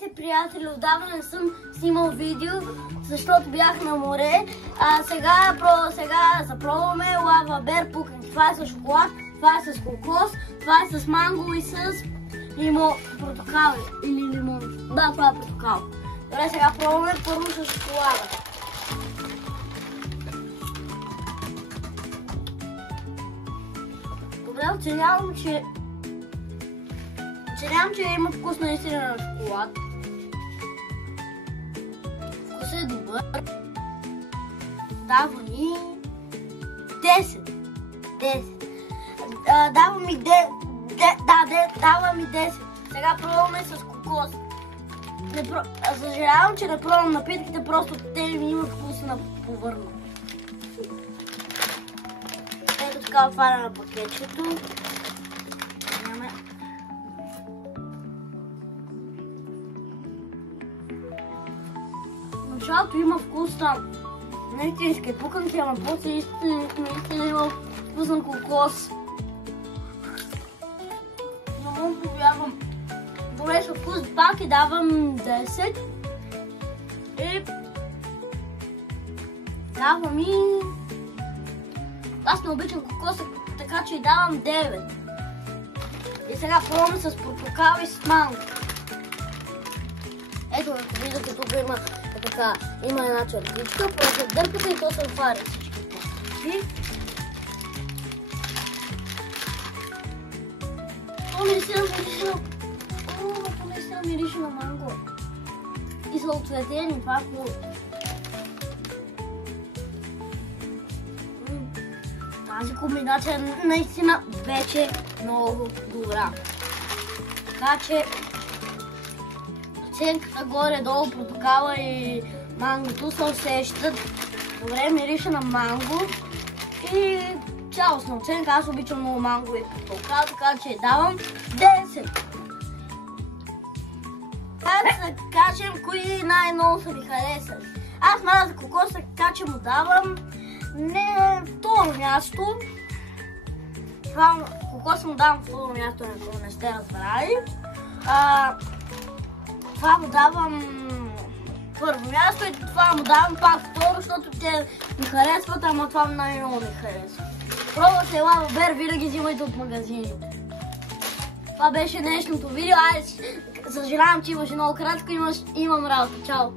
Здравейте, приятели! Отдавна не съм снимал видео, защото бях на море. Сега запробваме лава бер пукинг. Това е с шоколад, това е с кокос, това е с манго и с портокал или лимон. Да, това е портокал. Добре, сега пробваме първо с шоколада. Добре, оценявам, че има вкус наистина на шоколад. Вкусът е добър. Дава ми 10. Дава ми 10. Сега пробваме с кокос. Съжалявам, че не пробвам напитките, просто те ми имат вкуса на повърна. Ето така отваря на пакетчето. В началото има вкус на истински пуканки, ама после наистина има вкус на кокос. Не мога да повярвам. Добре, с вкус пак и давам 10. И давам и... Аз не обичам кокоса, така че и давам 9. И сега пробваме с портокал и с манго. Ето, ако виждате, тук има една чертичка, просто дърпате и то се отваря всички пустички. То наистина мирише на манго. И са отцветени, това е хубаво. Тази комбинация наистина вече е много добра. Така че оценката горе-долу, портокала и мангото се усещат. Добре, мирише на манго и цялостна оценка. Аз обичам много манго и портокал, така че давам 10. Така да кажем кои най-много са ми харесали. Аз мразя кокоса, така че му давам второ място. Кокоса му давам второ място, ако не сте разбрали. Това му давам първо място и това му давам пак второ, защото те ми харесват, ама това най-много ми харесва. Пробвайте лава бер, винаги взимайте от магазините. Това беше днешното видео. Съжалявам, че имаше много кратко, имам работа. Чао!